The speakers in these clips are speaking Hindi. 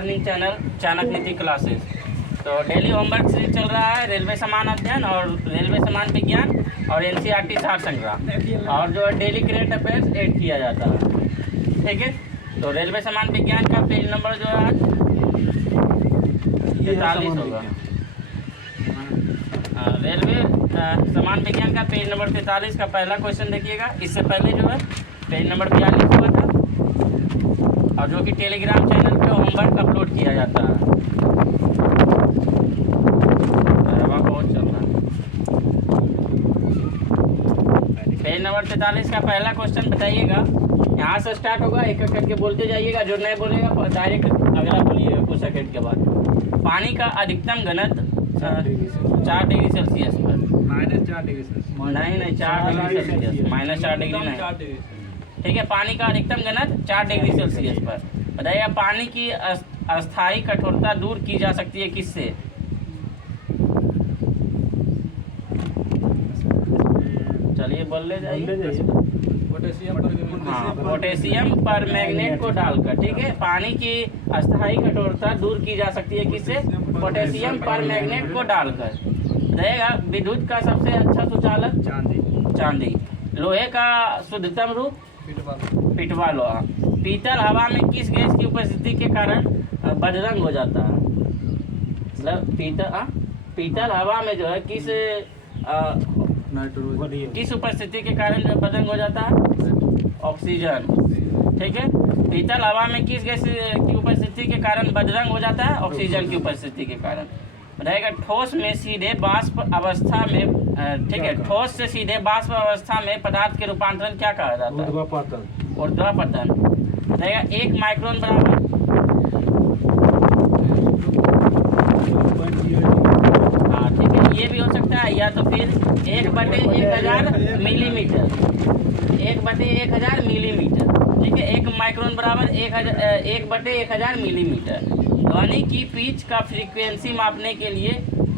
लर्निंग चैनल चाणक्य नीति क्लासेस। तो डेली होमवर्क सीरीज चल रहा है रेलवे सामान अध्ययन और रेलवे सामान विज्ञान और एनसीईआरटी सार संग्रह, और जो है डेली करेंट अफेयर्स ऐड किया जाता है। ठीक है, तो रेलवे सामान विज्ञान का पेज नंबर जो है आज 43 होगा। रेलवे सामान विज्ञान का पेज नंबर 43 का पहला क्वेश्चन देखिएगा। इससे पहले जो है पेज नंबर 42 हुआ था, और जो कि टेलीग्राम चैनल पे होमवर्क अपलोड किया जाता है। बहुत चल रहा है। पेज नंबर 43 का पहला क्वेश्चन बताइएगा। यहाँ से स्टार्ट होगा, एक एक करके बोलते जाइएगा। जो नहीं बोलेगा डायरेक्ट अगला बोलिएगा कुछ सेकंड के बाद। पानी का अधिकतम घनत्व 4 डिग्री सेल्सियस पर, -4 डिग्री सेल्सियस, नहीं 4 डिग्री सेल्सियस, -4 डिग्री नहीं। ठीक है, पानी का अधिकतम घनत्व 4 डिग्री सेल्सियस पर। बताइए पानी की अस्थायी कठोरता दूर की जा सकती है किससे? चलिए बोल ले जाइए। पोटेशियम पर मैग्नेट को डालकर। ठीक है, पानी की अस्थायी कठोरता दूर की जा सकती है किससे? पोटेशियम पर मैग्नेट को डालकर। रहेगा विद्युत का सबसे अच्छा सुचालक चांदी। लोहे का शुद्धतम रूप पिटवा लोहा। पीतल हवा में किस गैस की उपस्थिति के कारण बदरंग हो जाता है? मतलब पीतल हवा में जो है किस उपस्थिति के कारण बदरंग हो जाता है? ऑक्सीजन। ठीक है, पीतल हवा में किस गैस की उपस्थिति के कारण बदरंग हो जाता है? ऑक्सीजन की उपस्थिति के कारण। रहेगा ठोस में सीधे वाष्प अवस्था में, ठीक है, ठोस से सीधे वाष्प अवस्था में पदार्थ के रूपांतरण क्या कहा जाता है? ऊर्ध्वापतन। रहेगा 1 माइक्रोन बराबर, हाँ ठीक है, ये भी हो सकता है, या तो फिर 1/1000 मिलीमीटर, 1/1000 मिलीमीटर। ठीक है, 1 माइक्रोन बराबर 1/1000 मिलीमीटर। ध्वनि की पिच का फ्रीक्वेंसी मापने के लिए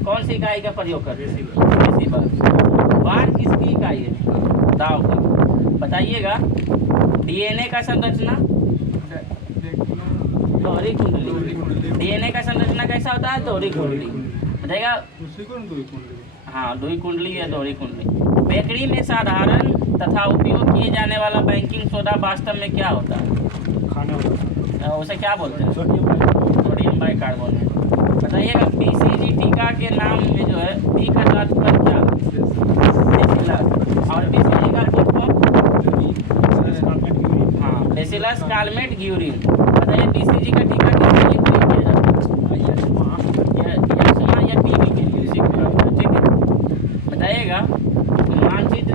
कौन सी इकाई का प्रयोग करते हैं? डेसिबल। बार किसकी इकाई है? दाव का। बताइएगा डीएनए का संरचना, दोहरी कुंडली। डीएनए का संरचना कैसा होता है? दोहरी कुंडली। बताइएगा, हाँ दुई कुंडली या दोहरी कुंडली। बेकरी में साधारण तथा उपयोग किए जाने वाला बेकिंग सोडा वास्तव में क्या होता है? उसे क्या बोलते हैं? Sodium bicarbonate. बताइएगा बीसीजी टीका के नाम में जो है बी का तात्पर्य क्या? बेसिलस। और बीसीजी का फुल फॉर्म? हाँ बेसिलस कालमेट ग्यूरिन। बताइए बीसीजी का टीका किसके लिए प्रयोग किया जाता है? यक्ष्मा या टीबी के लिए। ठीक है, बताइएगा मानचित्र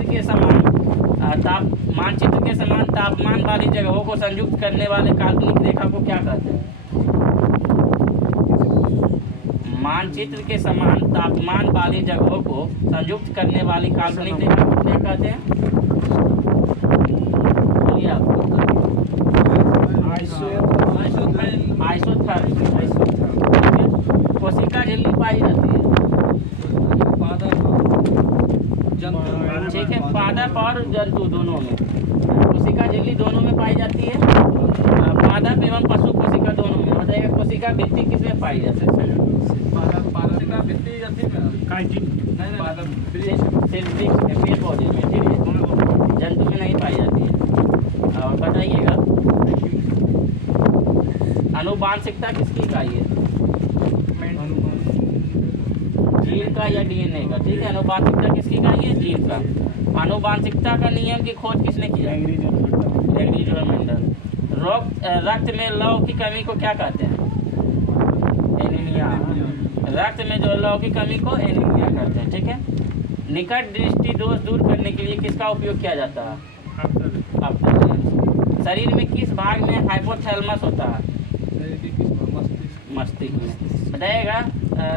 के समान तापमान वाली जगहों को संयुक्त करने वाले काल्पनिक रेखा को क्या कहते हैं? मानचित्र के समान तापमान वाली जगहों को संयुक्त करने वाली काल्पनिक रेखा को क्या कहते हैं? बोलिए आप। कोशिका झिल्ली पाई जाती है। ठीक है, पादप और जंतु दोनों में। कोशिका झिल्ली दोनों में पाई जाती है, पादप एवं पशु कोशिका दोनों में। बताइएगा कोशिका भित्ति किसमें पाई जाती है? पेड़ पौधे में। ठीक है, जंतु में नहीं पाई जाती है। और बताइएगा अनुवांशिकता किसकी इकाई है? जीव का या डीएनए का? ठीक है, अनुवांशिकता किसकी इकाई है? जीव का। अनुवांशिकता का नियम की खोज किसने किया? एग्रीजोर मेंडल। रक्त में लौह की कमी को क्या कहते हैं? एनीमिया। रक्त में जो लौह की कमी को एनीमिया कहते हैं। ठीक है, निकट दृष्टि दोष दूर करने के लिए किसका उपयोग किया जाता है? शरीर में किस भाग में हाइपोथैलेमस होता है? मस्तिष्क में। बताइएगा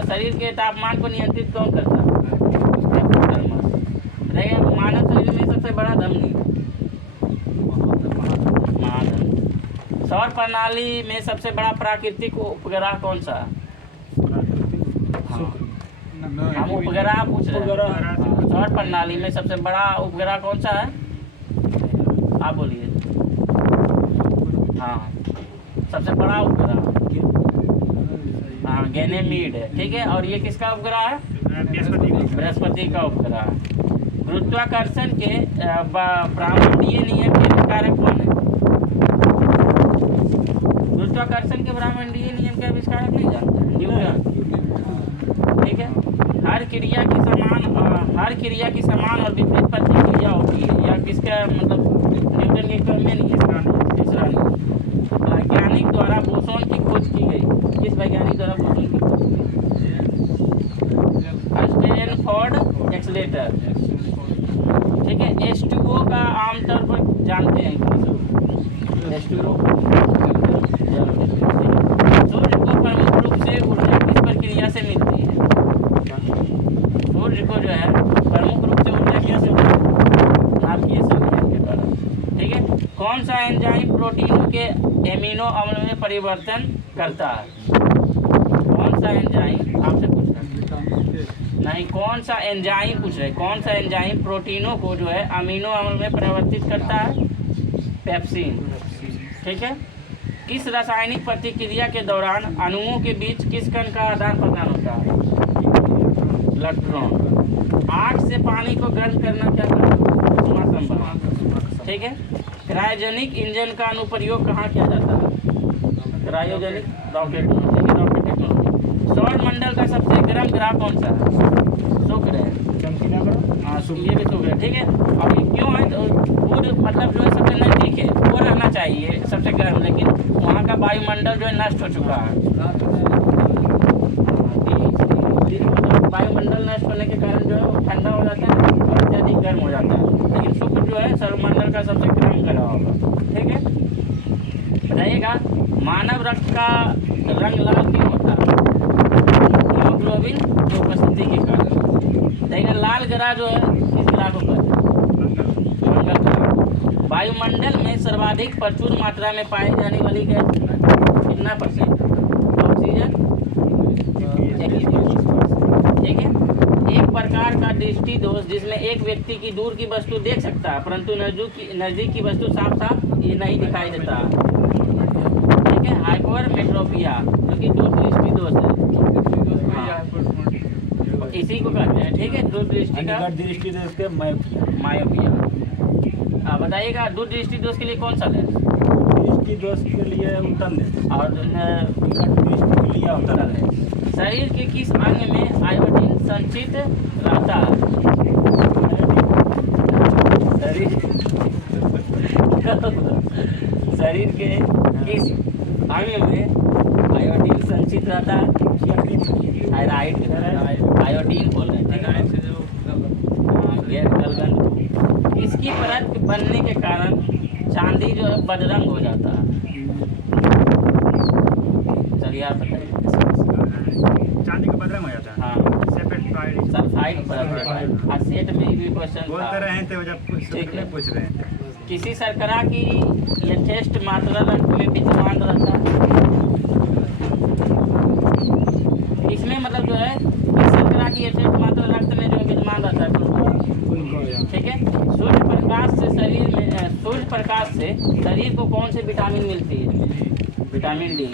शरीर के तापमान को नियंत्रित कौन करता है? बताइएगा मानव शरीर में सबसे बड़ा धमनी? महाधमनी। सौर प्रणाली में सबसे बड़ा प्राकृतिक उपग्रह कौन सा है? हम उपग्रह पूछ रहे हैं। सौर प्रणाली में सबसे बड़ा उपग्रह कौन सा है? आप बोलिए। हाँ सबसे बड़ा उपग्रह हाँ गैनेमीड है, ठीक है। और ये किसका उपग्रह है? बृहस्पति का उपग्रह है। गुरुत्वाकर्षण के ब्रह्मांडीय नियम के आविष्कारक कौन है? गुरुत्वाकर्षण के ब्रह्मांडीय नियम के आविष्कारक नहीं जानते? न्यूटन, ठीक है। हर क्रिया की समान और विपरीत प्रतिक्रिया होती है, या किसका मतलब न्यूटन के क्रम में नहीं है, तीसरा नहीं। वैज्ञानिक द्वारा बोसोन की खोज की गई, किस वैज्ञानिक द्वारा बोसोन की खोज की गई? स्टैनफोर्ड एक्सलेटर, ठीक है। H2O का आमतौर पर जानते हैं H2O सूर्य को प्रमुख रूप से ऊर्जा किस प्रक्रिया से मिलती है? सूर्य को जो है प्रमुख रूप से ऊर्जा कैसे मिलती है? नाभिकीय संयोजन के द्वारा, ठीक है। कौन सा एंजाइम प्रोटीनों के एमिनो अम्ल में परिवर्तन करता है? कौन सा एंजाइम आपसे पूछ रहा नहीं, कौन सा एंजाइम पूछ रहे, कौन सा एंजाइम प्रोटीनों को जो है अमीनो अम्ल में परिवर्तित करता है? पेप्सिन, ठीक है। किस रासायनिक प्रतिक्रिया के दौरान अणुओं के बीच किस कण का आदान प्रदान होता है? इलेक्ट्रॉन। आग से पानी को गर्म करना क्या करता है? ठीक है। क्रायोजेनिक इंजन का अनुप्रयोग कहाँ किया जाता है? Cryogenic rocket, rocket technology. सौर मंडल का सबसे गर्म ग्रह कौन सा है? शुक्र है। हाँ ये भी शुक्र है, ठीक है। और ये क्यों है? तो बुध मतलब जो है सबसे नजदीक है, वो रहना चाहिए सबसे गर्म, लेकिन वहाँ का वायुमंडल जो है नष्ट हो चुका है। वायुमंडल नष्ट होने के कारण जो है वो ठंडा हो जाता है और अत्यधिक गर्म हो जाता है, लेकिन शुक्र जो है सौरमंडल का सबसे गर्म ग्रह होगा, ठीक है। बताइएगा, मानव रक्त का रंग लाल क्यों होता है? हीमोग्लोबिन की उपस्थिति के कारण। देखिए लाल ग्रह जो है किस ग्रह को कहते हैं? मंगल ग्रह। वायुमंडल में सर्वाधिक प्रचुर मात्रा में पाई जाने वाली गैस कितना %? ऑक्सीजन, ठीक है। एक प्रकार का दृष्टि दोष जिसमें एक व्यक्ति की दूर की वस्तु देख सकता है परंतु नजदीक की वस्तु साफ साफ ये नहीं दिखाई देता, ठीक है। हाइपरमेट्रोपिया जो कि दूर दृष्टि दोष है, इसी को कहते हैं, ठीक है। दूर दृष्टि का मायोपिया। बताइएगा दूर दृष्टि दोष के लिए कौन सा लेंस? दृष्टि दोष के लिए उत्तम लेंस और दृष्टि के लिए उत्तम लेंस। शरीर के किस अंग में आयोडीन संचित रहता है? शरीर के किस अंग में आयोडीन संचित रहता है? आयोडीन बोल रहे हैं, गलगन। इसकी परत बनने के कारण चांदी जो है बदरंग हो जाता है। चलिए आप बताइए। चांदी का बदरंग हो जाता है। हाँ सल्फाइड परत और सेट में भी क्वेश्चन बोलते रहे थे जब पूछ रहे हैं। किसी शर्करा की यथेष्ट मात्रा रक्त में विद्यमान रहता है? इसमें मतलब जो है शर्करा की यथेष्ट मात्रा रक्त में जो विद्यमान रहता है, ठीक है। सूर्य प्रकाश से शरीर को कौन सी विटामिन मिलती है? Vitamin D.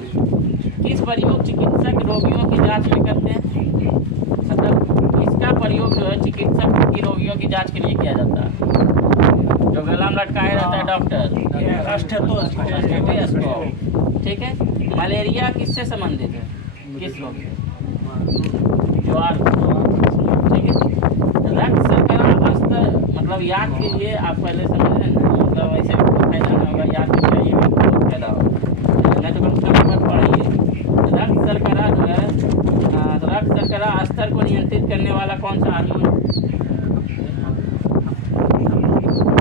किस प्रयोग चिकित्सक रोगियों की जांच में करते हैं? मतलब इसका प्रयोग जो है चिकित्सक की रोगियों की जांच के लिए किया जाता है, जो गला में लटकाया रहता है डॉक्टर, स्टेथोस्कोप, ठीक है। मलेरिया किससे संबंधित है? किस रोग से? ज्वार, ठीक है। रक्त शर्करा स्तर मतलब याद कीजिए, आप पहले समझ रहे हैं, मतलब ऐसे फायदा नहीं होगा, याद कीजिए फायदा होगा, नहीं तो कम से कम मत पढ़िए। रक्त शर्करा जो है रक्त शर्करा स्तर को नियंत्रित करने वाला कौन सा हार्मोन?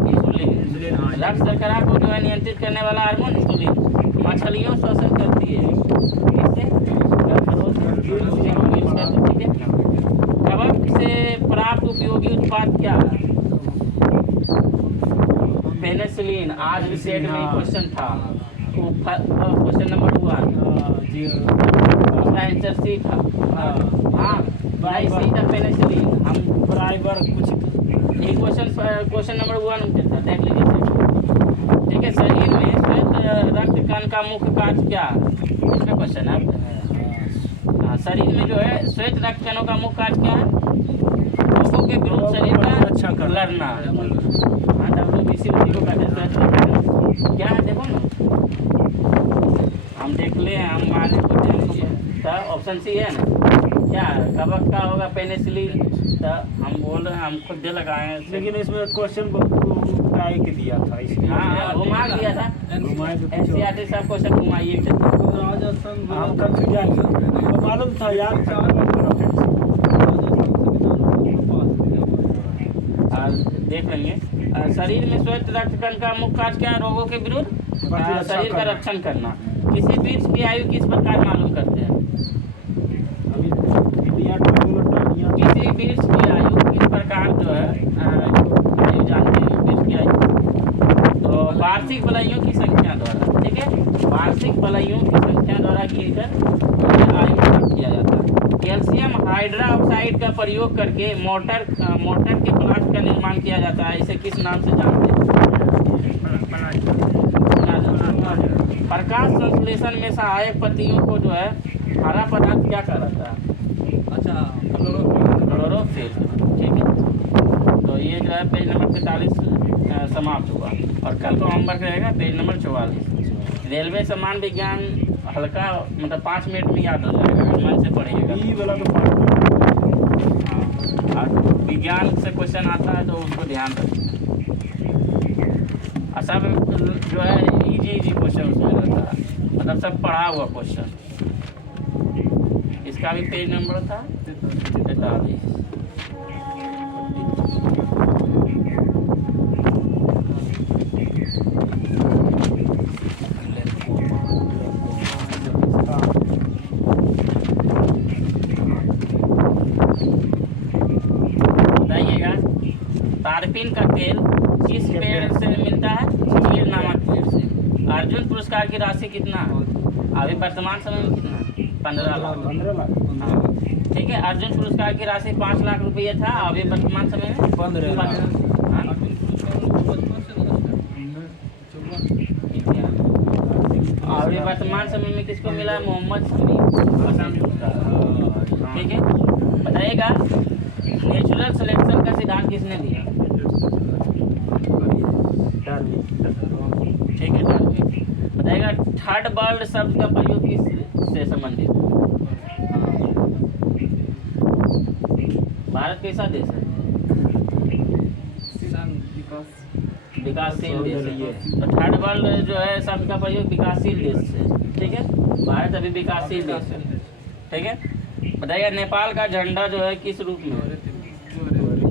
इंसुलिन। रक्त शर्करा को जो है नियंत्रित करने वाला हार्मोन इंसुलिन। मछलियों श्वसन करती है इससे, ठीक है। कवक से प्राप्त उपयोगी उत्पाद क्या है? पेनिसिलिन। आज भी सेट में क्वेश्चन था, क्वेश्चन नंबर 1, उसका आंसर सी था। हाँ नहीं सी था पेनिसिलिन। हम बराबर कुछ एक क्वेश्चन नंबर 1 था, देख लीजिए, ठीक है। शरीर में श्वेत रक्त कण का मुख्य कार्य क्या है? इसमें क्वेश्चन है, शरीर में जो है श्वेत रक्तकणों का मुख्य कार्य क्या है? रोगों के विरुद्ध शरीर का अच्छा करना। लड़ना। हाँ, WBC उसी को कहते हैं श्वेत रक्तकण। क्या है देखो ना, हम देख ले, हम आगे तो ऑप्शन सी है ना, क्या कवक का होगा पेनिसिलिन, तो हम बोल रहे हैं, हम खुद दे लगाए हैं। लेकिन इसमें क्वेश्चन टाइप के दिया था इसलिए। हाँ, घुमा दिया था। NCERT सब क्वेश्चन घुमाइए थे। हम कंफ्यूज जाएंगे, तो मालूम था यार। देख लेंगे। शरीर में श्वेत रक्तकण का मुख्य कार्य क्या है? रोगों के विरुद्ध शरीर का रक्षण करना। किसी वृक्ष की आयु किस प्रकार मालूम करते हैं? किसी वृक्ष की आयु किस प्रकार जो है आयु जानते हैं वृक्ष की आयु? तो वार्षिक बलइयों की संख्या द्वारा, ठीक है, वार्षिक बलइयों की संख्या द्वारा गिनकर आयु प्राप्त किया जाता है। कैल्शियम हाइड्रोक्साइड का प्रयोग करके मोटर के पदार्थ का निर्माण किया जाता है। इसे किस नाम से जानते हैं? प्रकाश संश्लेषण में सहायक पत्तियों को जो है हरा पदार्थ क्या कहलाता है? अच्छा, क्लोरोफिल। ठीक है, तो ये जो है पेज नंबर 45 समाप्त हुआ और कल को होमवर्क रहेगा पेज नंबर 44। रेलवे सम्मान विज्ञान हल्का, मतलब 5 मिनट में याद हो जाएगा, मन से पढ़िएगा। हाँ, और विज्ञान से क्वेश्चन आता है तो उसको ध्यान रखिए। सब जो है इजी क्वेश्चन उसमें रहता है, मतलब सब पढ़ा हुआ क्वेश्चन। इसका भी पेज नंबर था 43। बताइएगा, तारपीन का तेल किस पेड़ से मिलता है? चीड़ नामक पेड़ से। अर्जुन पुरस्कार की राशि कितना है अभी वर्तमान समय में? कितना? 15 लाख। 15 लाख। हाँ, ठीक है, अर्जुन पुरस्कार की राशि 5 लाख रुपये था, अभी वर्तमान समय में 15 लाख। हाँ? अभी वर्तमान समय में किसको मिला है? मोहम्मद शमी आसाम पुरस्कार। ठीक है, बताइएगा नेचुरल सिलेक्शन का सिद्धांत किसने दिया? ठीक है, बताइएगा थर्ड वर्ल्ड शब्द का प्रयोग किस से संबंधित? भारत कैसा देश है? विकासशील देश है। तो थर्ड वर्ल्ड जो है शब्द का प्रयोग विकासशील देश से। ठीक है, भारत अभी विकासशील देश है। ठीक है, बताइएगा नेपाल का झंडा जो है किस रूप में?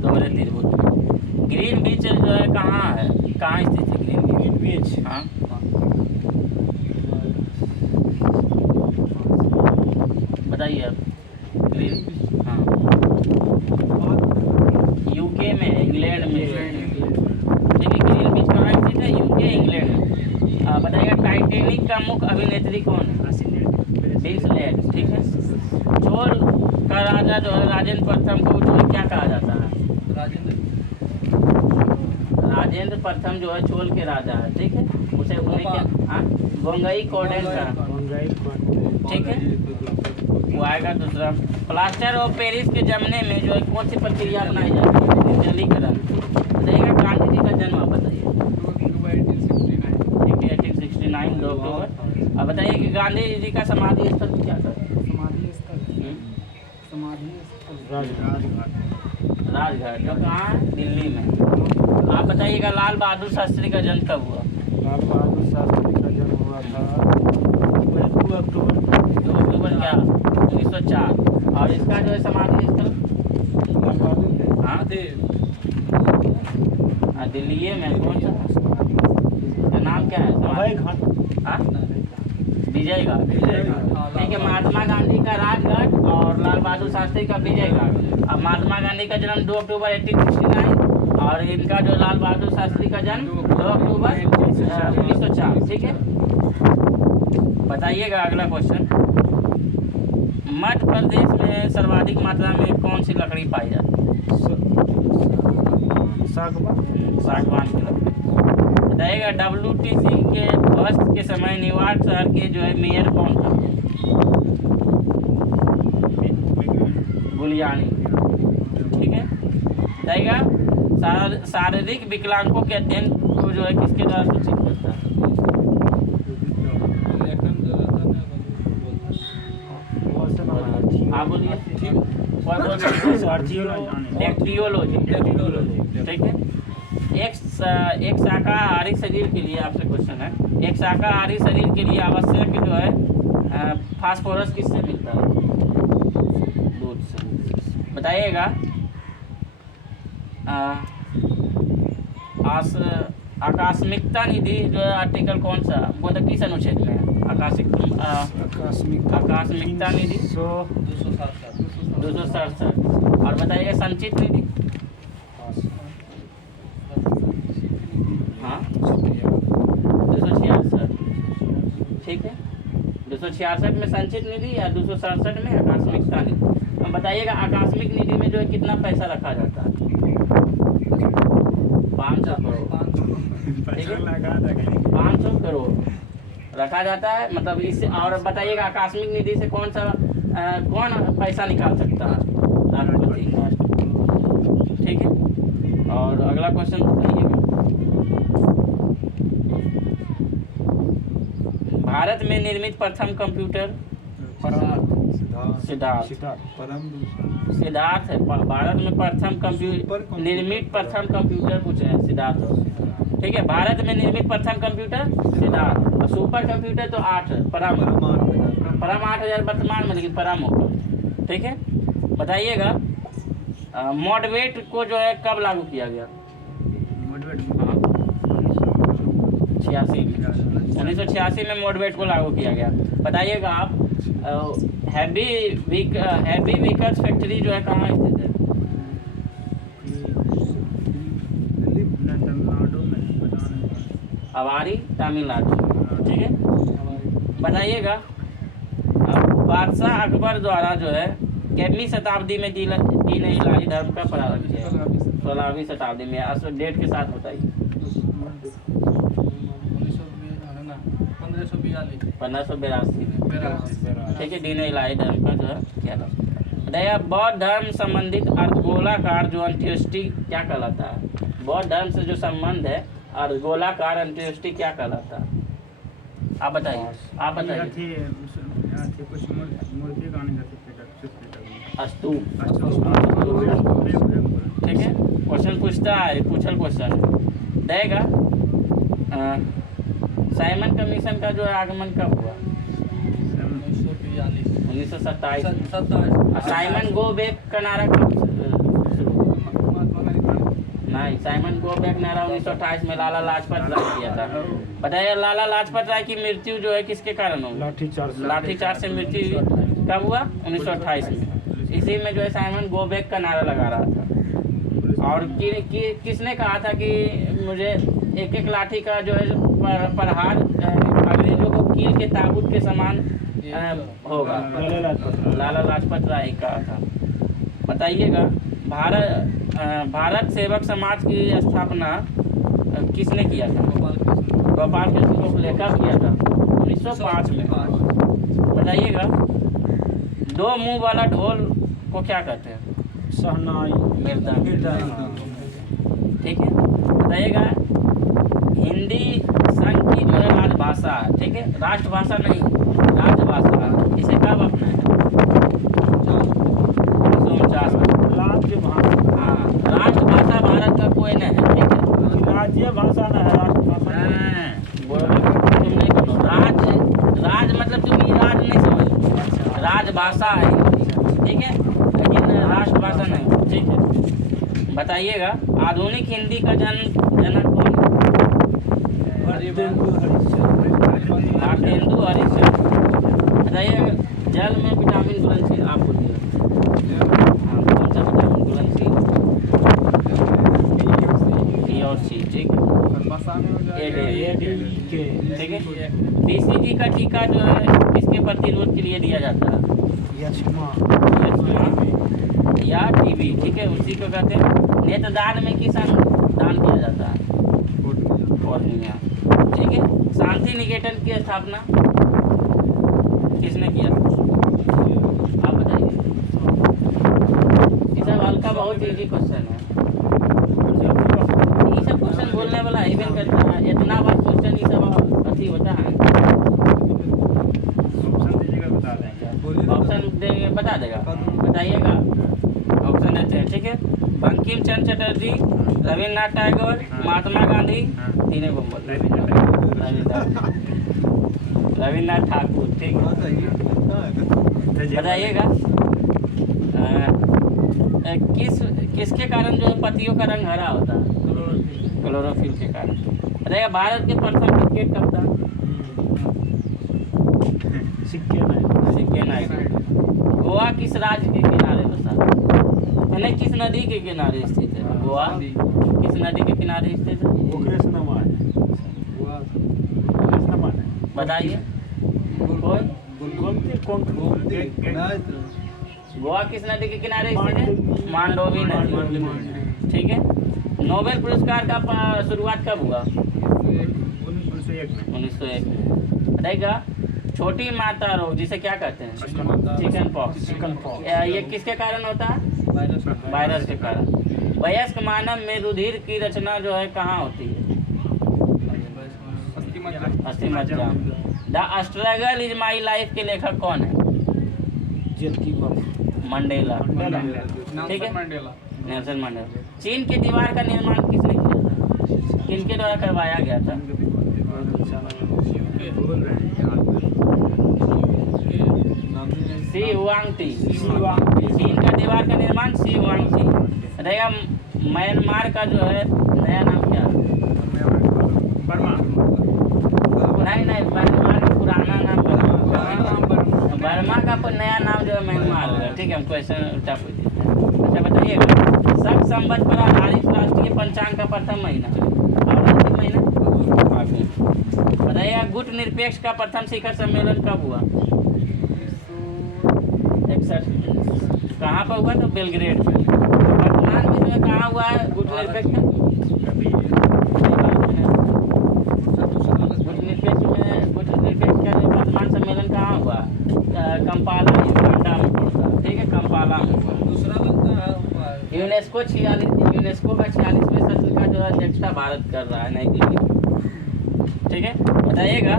दोहरे त्रिभुज में। ग्रीन बीच जो है कहाँ है, कहाँ स्थित है ग्रीन बीच? हाँ, बताइए आप। ग्रीन, हाँ, यूके में, इंग्लैंड में। ठीक है, ग्रीन बीच कहाँ स्थित है? यूके, इंग्लैंड में। बताइएगा टाइटैनिक का मुख्य अभिनेत्री कौन है? विंसलेट। ठीक है, चोल का राजा जो है राजेंद्र प्रथम को जो है क्या कहा जाता है? राजेंद्र प्रथम जो है चोल के राजा है। ठीक है, उसे उन्हें क्या? गोंगई कोडेन का। ठीक है, वो आएगा दूसरा। प्लास्टर ऑफ पेरिस के जमने में जो है कौन सी प्रक्रिया अपनाई जाती है? निर्जलीकरण। बताइएगा गांधी जी का जन्म आप बताइए। 1869 2 अक्टूबर। अब बताइए कि गांधी जी का समाधि स्थल क्या था? राजघाट, जो कहाँ है? दिल्ली में। आप बताइएगा लाल बहादुर शास्त्री का जन्म कब हुआ? लाल बहादुर शास्त्री का जन्म हुआ था 2 अक्टूबर। 2 अक्टूबर क्या? 1904। और इसका जो है समाधि स्थल? हाँ, दिल्ली में। कौन सा? इसका नाम क्या है? हाँ, विजय घाट। ठीक है, महात्मा गांधी का राजघाट और लाल बहादुर शास्त्री का विजय घाट। अब महात्मा गांधी का जन्म 2 अक्टूबर 1869 और इनका जो लाल बहादुर शास्त्री का जन्म 2 अक्टूबर 1904। ठीक है, बताइएगा अगला क्वेश्चन। मध्य प्रदेश में सर्वाधिक मात्रा में कौन सी लकड़ी पाई जाती है? सागवान की लकड़ी। बताइएगा WTC के वर्ष के समय न्यूयॉर्क शहर के जो है मेयर कौन था? गुलियानी, ठीक है। बताइएगा शारीरिक विकलांगों के अध्ययन को जो है किसके द्वारा सूचित करता है? आप बोलिए। टेक्टियोलॉजी, ठीक है। एक शाकाहारी शरीर के लिए आपसे क्वेश्चन है, एक शाकाहारी शरीर के लिए आवश्यक जो है फास्फोरस किससे मिलता है? दूध से। बताइएगा आकस्मिकता निधि जो है आर्टिकल कौन सा, मतलब किस अनुच्छेद में है? आकस्मिकता निधि 267। और बताइए संचित निधि? हाँ 266, ठीक है। 266 में संचित निधि या 267 में आकस्मिकता निधि। अब बताइएगा आकस्मिक निधि में जो है कितना पैसा रखा जाता है? 500 करोड़, ठीक है। 500 करोड़ रखा जाता है, मतलब इससे। और बताइएगा आकस्मिक निधि से कौन पैसा निकाल सकता है? राष्ट्रपति, ठीक है। और अगला क्वेश्चन बताइएगा, भारत में निर्मित प्रथम कंप्यूटर? सिद्धार्थ है। भारत में निर्मित प्रथम कंप्यूटर पूछे हैं सिद्धार्थ, ठीक है। भारत में निर्मित प्रथम कंप्यूटर सिद्धार्थ। और सुपर कंप्यूटर तो 8 परम 8000 वर्तमान में, लेकिन परम होगा, ठीक है। बताइएगा मॉडरेट को जो है कब लागू किया गया? 1986 में मॉडरेट को लागू किया गया। बताइएगा आप हैवी व्हीकल्स फैक्ट्री जो है कहाँ स्थित है? अवारी, तमिलनाडु, ठीक है। बताइएगा बादशाह अकबर द्वारा जो है कितनी शताब्दी में दीन इलाही धर्म का प्रारंभ किया? 16वीं शताब्दी में। डेट के साथ बताइए। 1582 में, ठीक है। दीन इलाही धर्म का जो है क्या था? बताइए बौद्ध धर्म संबंधित अर्धगोलाकार जो अंत्येष्टि क्या कहलाता है? बौद्ध धर्म से जो संबंध है अर्धगोलाकार अंत्येष्टि क्या कहलाता है? आप बताइए। स्तूप, ठीक है। क्वेश्चन पूछता है, पूछल क्वेश्चन देगा साइमन कमीशन का जो है आगमन कब हुआ? 1927। साइमन गो बैक का नारा कब नहीं, साइमन गो बैक नारा 1928 में लाला लाजपत राय किया था। बताइए लाला लाजपत राय की मृत्यु जो है किसके कारण हुई? लाठीचार्ज से मृत्यु कब हुआ? 1928 में। इसी में जो है साइमन गो बैक का नारा लगा रहा था। और किसने कहा था कि मुझे एक लाठी का जो है प्रहार अंग्रेजों को कील के ताबूत के समान होगा? लाला लाजपत राय कहा था। बताइएगा भारत सेवक समाज की स्थापना किसने किया था? गोपाल कृष्ण गोखले कब किया था? 1905 में। बताइएगा दो मुंह वाला ढोल को क्या कहते हैं? शहनाई, मृदंग, ठीक है। बताइएगा हिंदी संघ की जो है राजभाषा, ठीक है, राष्ट्रभाषा नहीं, राजभाषा, इसे कब अपनाया? 1949 में। हाँ, राष्ट्रभाषा भारत का कोई नहीं है, ठीक है। राज्य भाषा न है, राष्ट्रभाषा। तुम नहीं करो राज मतलब तुम ये राज नहीं समझ, राजभाषा है, ठीक है, लेकिन राष्ट्रभाषा नहीं, ठीक है। बताइएगा आधुनिक हिंदी का जनक कौन? भारतेंदु हरिश्चंद्र। बताइए जल में विटामिन घुलनशील, आप बोलिए। हाँ, कौन सा विटामिन घुलनशील? ए और सी, ठीक है। ठीक है। BCG का टीका जो है किसके प्रतिरोध के लिए दिया जाता है? या टीबी, ठीक है, उसी को कहते हैं। नेत्रदान में किस अंग दान किया जाता है? कॉर्निया, ठीक है। शांति निकेतन की स्थापना किसने किया? आप बताइए। बहुत इजी क्वेश्चन है। ये सब क्वेश्चन बोलने वाला इवन करता है, इतना बार क्वेश्चन ये सब अथी होता है। ऑप्शन दीजिएगा, बता देंगे। ऑप्शन देंगे, बता देगा, बताइएगा। ऑप्शन देते हैं, ठीक है। बंकिम चंद्र चटर्जी, रविन्द्रनाथ टैगोर, महात्मा गांधी, तीनों को बोल रविन्द्रनाथ ठाकुर, ठीक है। बताइएगा किसके कारण जो है पत्तियों का रंग हरा होता है? क्लोरोफिल के कारण। बताइएगा भारत के प्रथम क्रिकेट कप्तान? सिक्के नायडू। गोवा किस राज्य के किनारे बसा? यानी किस नदी के किनारे स्थित है? गोवा किस नदी के किनारे स्थित है? बताइए गोवा किस नदी के किनारे स्थित है? मांडोवी नदी, ठीक है। नोबेल पुरस्कार का शुरुआत कब हुआ? 1901 में। बताइएगा छोटी माता रोग जिसे क्या कहते हैं? Chicken pox. ये किसके कारण होता है? वायरस के कारण। वयस्क मानव में रुधिर की रचना जो है कहाँ होती है? अस्थिमज्जा। The struggle is my life के लेखक कौन है? मंडेला, ठीक है, नेल्सन मंडेला। चीन की दीवार का निर्माण किसने किया था? किनके द्वारा करवाया गया था? सी हुआंगटी। चीन का दीवार का निर्माण सी हुआंगटी। बताइएगा म्यांमार का जो है नया नाम क्या है? नहीं, म्यांमार का पुराना नाम बर्मा का नया नाम जो है म्यांमार है, ठीक है। हम क्वेश्चन उल्टा पूछ देते हैं। अच्छा बताइएगा शक संवत पर आधारित राष्ट्रीय पंचांग का प्रथम महीना और अंतिम महीना? बताइएगा गुट निरपेक्ष का प्रथम शिखर सम्मेलन कब हुआ? 61। कहाँ पर हुआ? तो बेलग्रेड में। वर्तमान में जो है कहाँ हुआ है गुट निरपेक्ष का? गुट निरपेक्ष का जो वर्तमान सम्मेलन कहाँ हुआ? कंपाला, युगांडा में पड़ता है, ठीक है, कंपाला में हुआ। यूनेस्को का 46वें सत्र का जो है अध्यक्षता भारत कर रहा है, नई दिल्ली, ठीक है। बताइएगा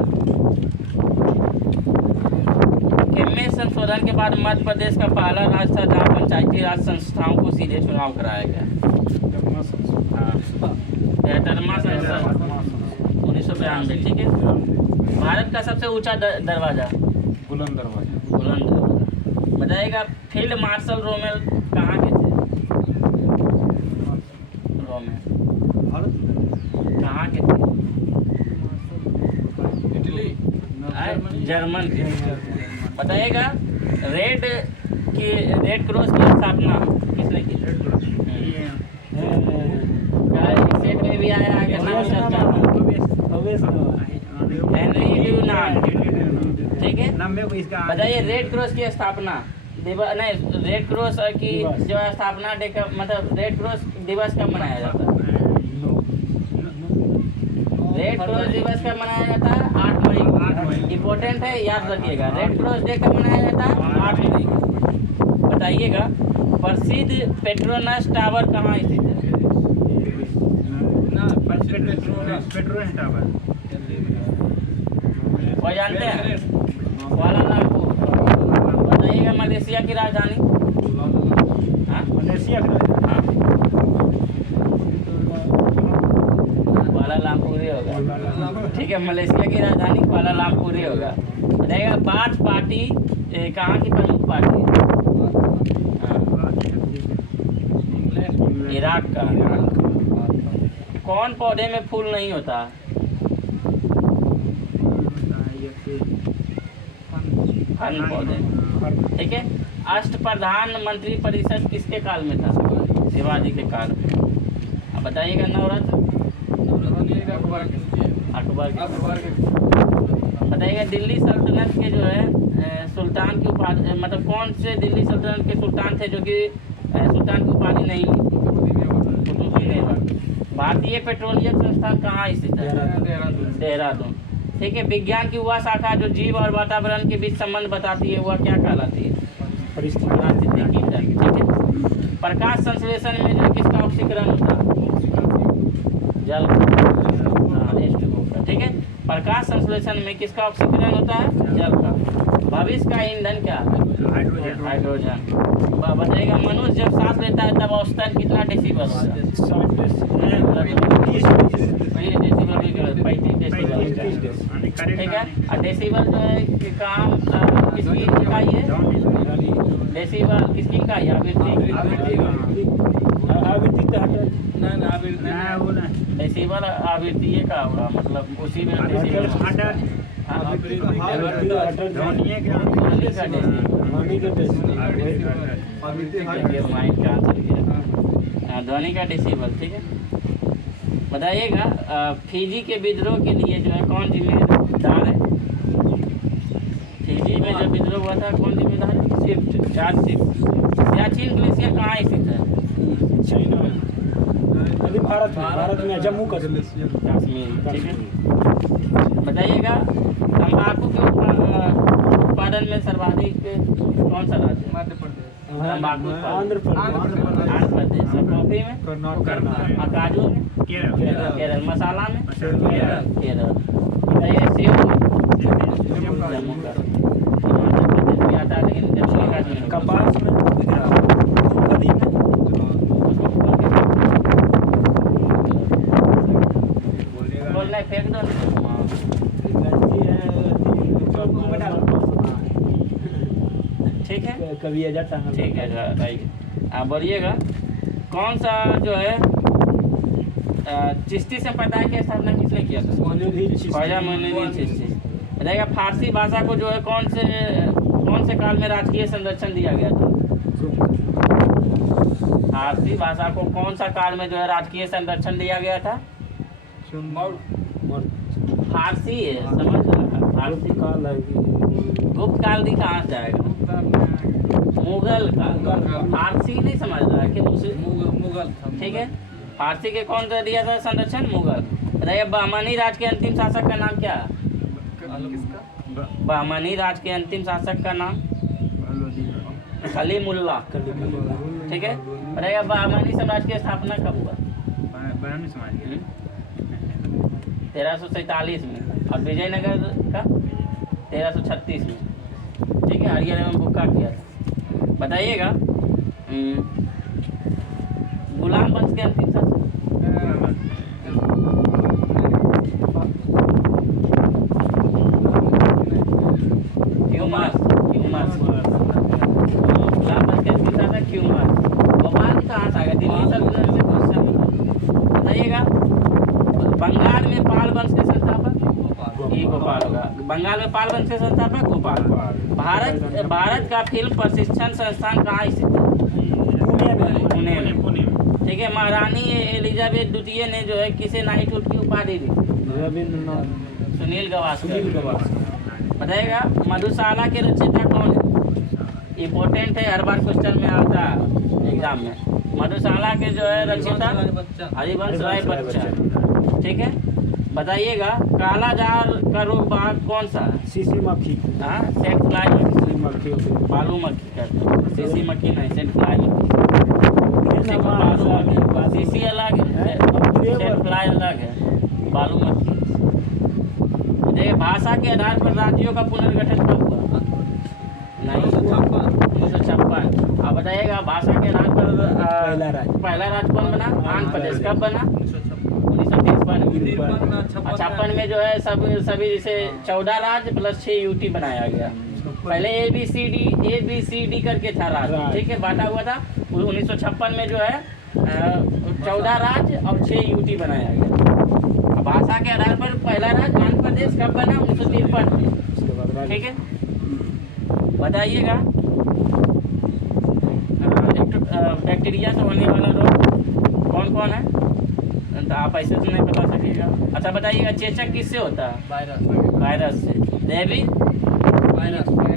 किसमें संशोधन के बाद मध्य प्रदेश का पहला राज्य था जहाँ पंचायती राज संस्थाओं को सीधे चुनाव कराया गया? 73वां संसद 1992, ठीक है। भारत का सबसे ऊंचा दरवाजा? बुलंद दरवाजा। बताइएगा फील्ड मार्शल रोमेल कहाँ के थे? रोमेल कहाँ के थे? जर्मन के। बताइएगा रेड क्रॉस की स्थापना किसने की? सेट में भी आया है हेनरी ड्यूनांट, ठीक है। बताइए रेड क्रॉस की स्थापना नहीं, रेड क्रॉस की जो स्थापना मतलब रेड क्रॉस दिवस कब मनाया जाता है? रेड क्रॉस दिवस कब मनाया जाता है? 8 मई को। इम्पोर्टेंट है, याद रखिएगा। रेड क्रॉस डे कब मनाया जाता है? 8 मई को। बताइएगा प्रसिद्ध पेट्रोनस टावर कहाँ स्थित है? पेट्रोनस टावर वो जानते हैं? कुआलालंपुर। बताइएगा मलेशिया की राजधानी? मलेशिया कुआलालंपुर ही होगा, ठीक है। मलेशिया की राजधानी कुआलालंपुर ही होगा। बताइएगा बाथ पार्टी कहाँ की प्रमुख पार्टी है? इराक का। कौन पौधे में फूल नहीं होता? फल पौधे, ठीक है। अष्टप्रधान मंत्री परिषद किसके काल में था? शिवाजी के काल में। अब बताइएगा नवरत्न? अकबर के। बताइएगा दिल्ली सल्तनत के जो है सुल्तान की उपाधि मतलब कौन से दिल्ली सल्तनत के सुल्तान थे जो कि सुल्तान की उपाधि नहीं ली? भारतीय पेट्रोलियम संस्थान कहाँ स्थित है? देहरादून, ठीक है। विज्ञान की वह शाखा जो जीव और वातावरण के बीच संबंध बताती है वह क्या कहलाती है? पारिस्थितिकी, ठीक है। प्रकाश संश्लेषण में जो किसका ऑक्सीकरण होता है? जल का। ठीक है, प्रकाश संश्लेषण में किसका ऑक्सीकरण होता है? जल का। भविष्य का ईंधन क्या है? हाइड्रोजन। बताइएगा, मनुष्य जब सांस लेता है तब औसतन कितना डेसिबल होता है? 35 डेसिबल। ठीक है, और डेसिबल जो है कि काम किसकी इकाई है? डेसिबल किसकी इकाई है? डेसिबल आवृत्ति का होगा, मतलब उसी में डेसिबल माइंड का आंसर गया, ध्वनि का डेसिबल। ठीक है, बताइएगा, फिजी के विद्रोह के लिए जो है कौन जिम्मेदार है? फिजी में जो विद्रोह हुआ था कौन जिम्मेदार है? सियाचिन ग्लेशियर कहाँ स्थित है? भारत में जम्मू कश्मीर। ठीक है, बताइएगा, तंबाकू के उत्पादन में सर्वाधिक कौन सा राज्य? मध्य प्रदेश। तंबाकू आंध्र प्रदेश। कॉफी में? कर्नाटक। काजू में? केरल। मसाला में? केरल। बताइए, सेब जम्मू कश्मीर भी आता है, लेकिन जम्मू कश्मीर। कपास में? बोलना फेंक दो। ठीक है, कभी आ जाता है। ठीक है, आइए आप बोलिएगा, कौन सा जो है चिश्ती संप्रदाय की स्थापना किसने किया था? ख्वाजा मोइनुद्दीन चिश्ती। बताइएगा, फारसी भाषा को जो है कौन से काल में राजकीय संरक्षण दिया गया था? फारसी भाषा को कौन सा काल में जो है राजकीय संरक्षण दिया गया था? फारसी है, समझ रहा? फारसी काल है। गुप्त काल दी कहाँ से आएगा? मुगल काल। फारसी नहीं समझ रहा है कि मुगल। ठीक है, फारसी के कौन सा दिया था संरक्षण? मुगल। बताइए, बहमानी राज के अंतिम शासक का नाम क्या है? बहमानी राज के अंतिम शासक का नाम? कलीमुल्लाह। ठीक है, बताइए, बहमानी साम्राज्य की स्थापना कब हुआ? 1347 में, और विजयनगर का 1336 में। ठीक है, हरियाणा में बुक्का किया था। बताइएगा, गुलाम वंश के अंतिम शासक? गुलाम वंश के अंतिम शासक क्यूमर्स। भोपाल कहाँ से आ गया? दिल्ली सल्तनत से क्वेश्चन। बताइएगा, बंगाल में पाल वंश के संस्थापक? गोपाल होगा। बंगाल में पाल वंश के संस्थापक गोपाल। भारत का फिल्म प्रशिक्षण संस्थान कहाँ स्थित है? पुणे में। ठीक है, महारानी एलिजाबेथ द्वितीय ने जो है किसे नाइटहुड की उपाधि दी? सुनील गावस्कर। बताइएगा, मधुशाला के रचयिता कौन है? इम्पोर्टेंट है, हर बार क्वेश्चन में आता है एग्जाम में। मधुशाला के जो है रचयिता हरिवंश राय बच्चन। ठीक है, बताइएगा, काला जार का रोग बाघ कौन सा है? सीसी मक्खी। हाँ, सेंट फ्लाई मक्खी। बालू मक्खी कहते हैं, सीसी मक्खी नहीं, सेंट फ्लाई मक्खी। बालू मक्खी, सीसी अलग है, सेंट फ्लाई अलग है, बालू मक्खी। देखिए, भाषा के आधार पर राज्यों का पुनर्गठन कब हुआ? नहीं, 1956। आप बताइएगा, भाषा के आधार पर पहला राज्य कौन बना? आंध्र प्रदेश। कब बना? 1953। 56 में जो है सभी जैसे 14 राज्य प्लस 6 यूटी बनाया गया। पहले ABCD करके था राज्य। ठीक है, बांटा हुआ था। 1956 में जो है 14 राज्य और 6 यूटी बनाया गया। भाषा के आधार पर पहला राज्य आंध्र प्रदेश कब बना? 1953 में। ठीक है, बताइएगा, बैक्टीरिया से होने वाला रोग कौन कौन है? तो आप ऐसे तो नहीं बता सकिएगा। अच्छा, बताइएगा, चेचक किससे होता है? वायरस से। Rabies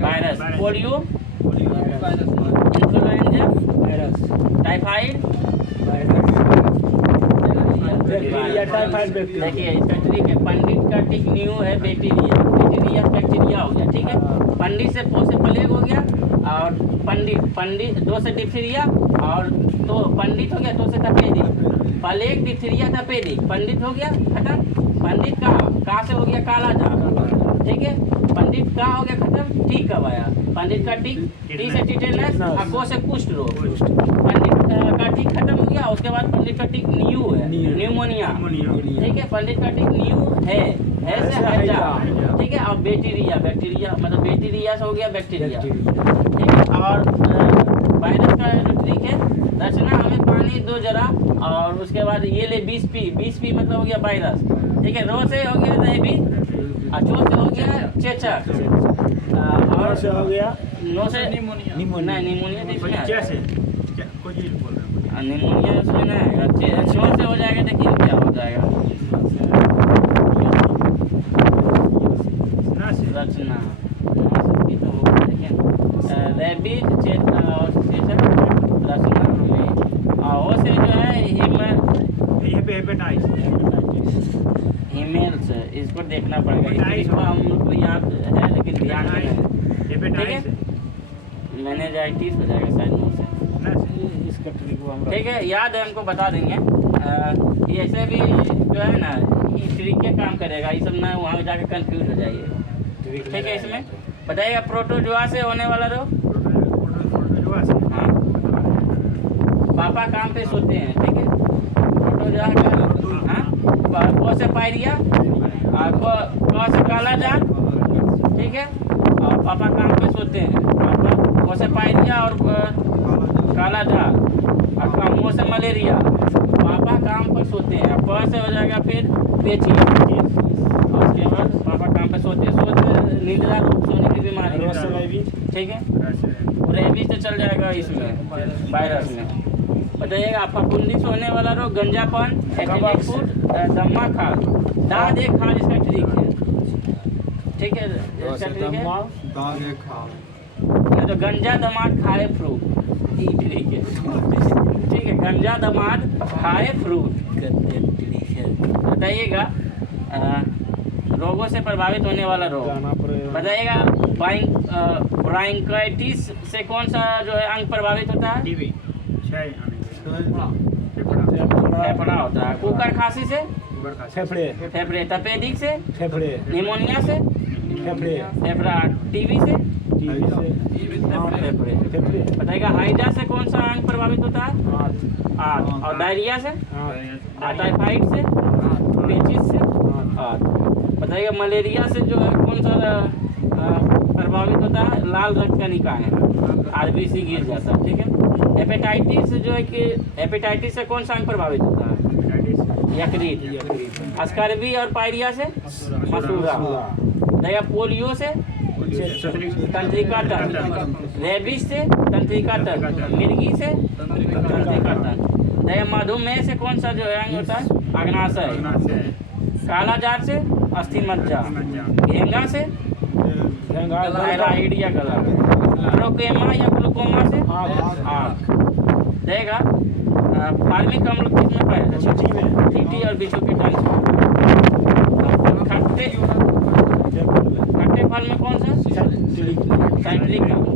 virus. Polio influenza virus. Typhoid bacteria. देखिए, इसका ट्रिक है, पंडित का टिक न्यू है बैक्टीरिया। बैक्टीरिया हो गया, ठीक है। पंडित से पो से प्लेग हो गया, और पंडित दो से डिप्थीरिया, और तो पंडित हो गया, तो से तपेदिक, प्लेग डिप्थीरिया तपेदिक, पंडित हो गया खत्म। पंडित का से हो गया काला जार, ठीक है। पंडित का हो गया खत्म, टीक कब आया, पंडित का टीक, टी से टिटेनस, को से कुष्ठ रोग, पंडित का टीक खत्म हो गया। उसके बाद पंडित का टीक न्यू है, न्यूमोनिया, ठीक है। पंडित का टीक न्यू है से हैजा, ठीक है। और बैक्टीरिया मतलब बैक्टीरिया से हो गया बैक्टीरिया, ठीक है। और वायरस का जो ट्रिक है, रचना हमें पानी दो जरा, और उसके बाद ये ले 20 पी मतलब हो गया वायरस, ठीक है। रो से हो गया रेबीज, और चो से हो गया चेचक, और से हो गया नो से निमोनिया, निमोनिया इसमें निमोनिया उसमें नहीं आएगा। चो से हो जाएगा, देखिए क्या हो जाएगा, रचना की तो हो गया, रेबीज और चेचक, रचना में, और वो से जो है ईमेल्स, इसको देखना पड़ेगा, इसको हम लोग को याद है लेकिन ध्यान नहीं है, ठीक है। मैनेजाइटिस हो जाएगा शायद मुँह से, इसका ट्रिक वो हम ठीक है, याद है हमको बता देंगे। ये ऐसे भी जो है ना, ये तरीके काम करेगा, ये सब ना वहाँ जाके कंफ्यूज हो जाइए, ठीक है। इसमें बताइएगा प्रोटोजोआ से होने वाला रोग, हाँ, पापा काम पे सोते हैं, ठीक है। प्रोटोजोआ का, हाँ, को से पायरिया, और को से काला जार, ठीक है। और पापा काम पे सोते हैं, पापा को से पायरिया और काला जार, और मुँह से मलेरिया, पापा काम पर सोते हैं। प से हो जाएगा फिर पेची, और उसके बाद पापा काम पे सोते निद्रा रोग, सोने की बीमारी, ठीक है। रेबीज तो चल जाएगा इसमें वायरस में। बताइएगा फफूंदी से होने वाला रोग, गंजापन, एसिडिक फूड, दम्मा खाल, दाद एक खाल इसका ट्रिक है, ठीक है। इसका ट्रिक है तो गंजा दमाद खाए फ्रूट, ट्रिक है, ठीक है। गंजा दमाद खाए फ्रूट, बताइएगा रोगों से प्रभावित होने वाला रोग, बताइएगा ब्रांकाइटिस से कौन सा जो है अंग प्रभावित होता है, फेफड़ा होता है। कुकर खांसी से फेफड़े, तपेदिक से फेफड़े, निमोनिया से फेफड़ा, टीबी से फेफड़े। बताइएगा हाइड्रा से कौन सा अंग प्रभावित होता है, आंत, और डायरिया से, टाइफाइड से, पेचिस से, आंत। बताइएगा मलेरिया से जो है कौन सा प्रभावित होता है, लाल रक्त कणिका है, आरबीसी गिर जाता है, ठीक है। हेपेटाइटिस जो है कि हेपेटाइटिस से कौन सा अंग प्रभावित होता है, यकृत। स्कर्वी और पायरिया से मसूरा। देखिए पोलियो से तंत्रिका तंत्र, रेबीज से तंत्रिका तंत्र, मिर्गी से तंत्रिका तंत्र। देखिए मधुमेह से कौन सा जो है अंग होता है, अग्नाशय। काला जार से अस्थि मज्जा, घेंगा से थायराइड या गला, ग्लूकोमा या ग्लूकोमा से आँख। देगा फार्मिक अम्ल किसमें पाया जाता है, चींटी और बिच्छू के डंक। खट्टे फल में कौन सा, साइट्रिक अम्ल।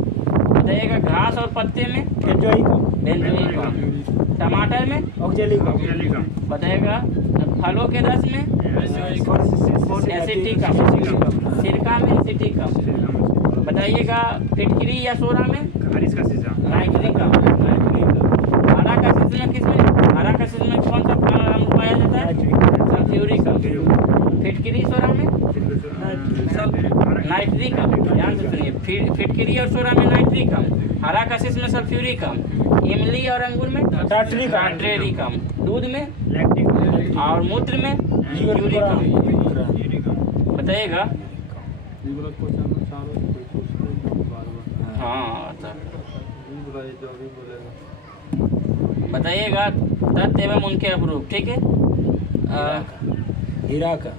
देगा घास और पत्ते में बेंजोइक अम्ल। टमाटर में बताएगा फलों के रस में एसिटिक अम्ल, सिरका में एसिटिक अम्ल। बताइएगा फिटकरी या सोडा में नाइट्रिक अम्ल। हरा कशिश में किसमें, हरा कशिश में कौन सा अम्ल पाया जाता है, सल्फ्यूरिक अम्ल। फिटकरी सोडा में नाइट्रिक अम्ल, ध्यान से सुनिए, फिटकरी और सोडा में नाइट्रिक अम्ल, हरा कशिश में सल्फ्यूरिक अम्ल, इमली और अंगूर में टार्ट्रिक अम्ल, दूध में और मूत्र में यूरिक अम्ल। बताइएगा हाँ, बताइएगा तत्व एवं उनके अप्रूप, ठीक है। हीरा का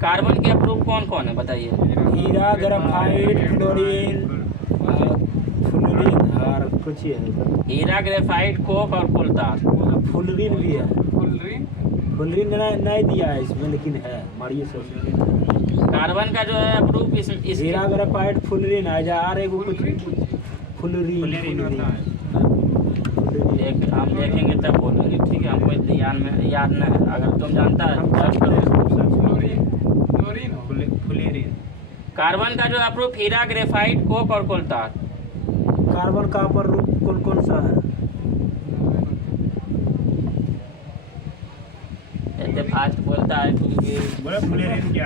कार्बन के अप्रूप कौन कौन है बताइए। हीरा, ग्रेफाइट, फ्लोरीन और कुछ ही है। हीरा, ग्रेफाइट, कोक और कोलतार। फुलरीन भी है, फुलरी नहीं दिया है इसमें, लेकिन है मारिए सब। कार्बन का जो है प्रूफ इस हीरा ग्रेफाइट फुलरी ना जा आ रहे कुछ फुलरी एक हम देखेंगे तब बोलेंगे, ठीक है। हमको याद नहीं है, अगर तुम जानता है सर्च करो। कार्बन का जो है प्रूफ हीरा ग्रेफाइट कोक और कोलतार। कार्बन का पर कौन सा है? ऐसे फास्ट बोलता है क्योंकि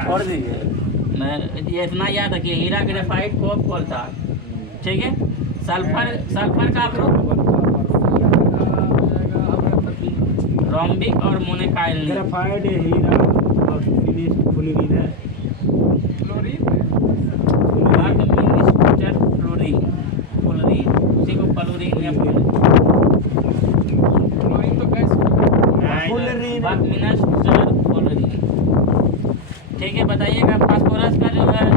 छोड़ दीजिए। मैं ये इतना याद है कि हीरा ग्रेफाइट कोक कोलतार, ठीक है। सल्फर का प्रूफ रोम्बिक और मोनोकाइल। ग्रेफाइट हीरा और फुलरीन है। फ्लोरीन उसी को फ्लोरीन या फ्लोरीन, ठीक है। बताइएगा फास्फोरस का जो है